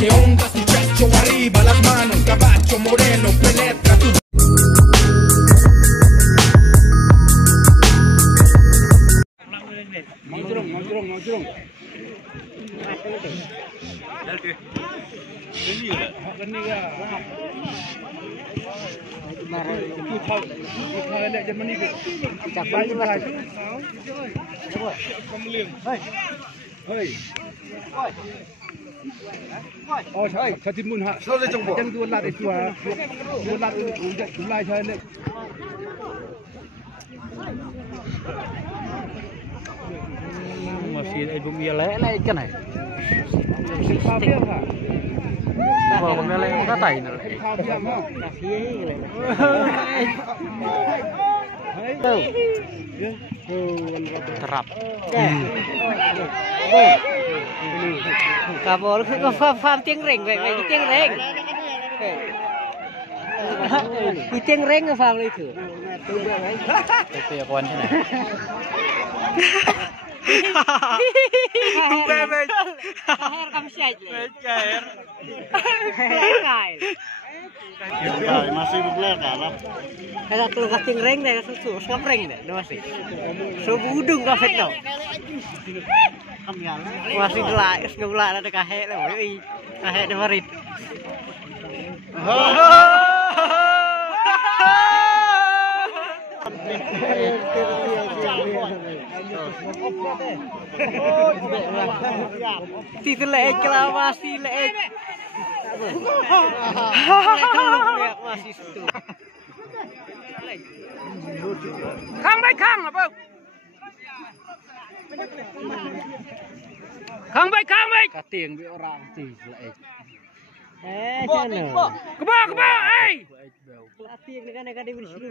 Que onda su pecho arriba, las manos, caballo moreno, penetra tu. Ngojrong. Oh, trời, sao tin mun hả? Sao lên trong bộ? Chân tuôn lại để chùa lại chúng lại chơi lên. Masih ibu lele kan ya? Wah, pemele katain lele. Terap. Kabel ke farm tiếng reng vậy tiếng reng. Cái tiếng reng ke farm lấy thử. Itu ya kawan sana. Akhir kamu siap. Cair. Masih bebeler dalam. Ada tuh kasting reng deh, susu skam reng deh, masih. Subudung kafet dong. Masih gelak, gelak ada kahe lah, kahe ada marit. Itu lek masih lek. Masih situ. Khang bay khang hả bông? Khang bay. Cả tiền bị orang thì lek. Chana. Keba, eh. Latihan kan di sini.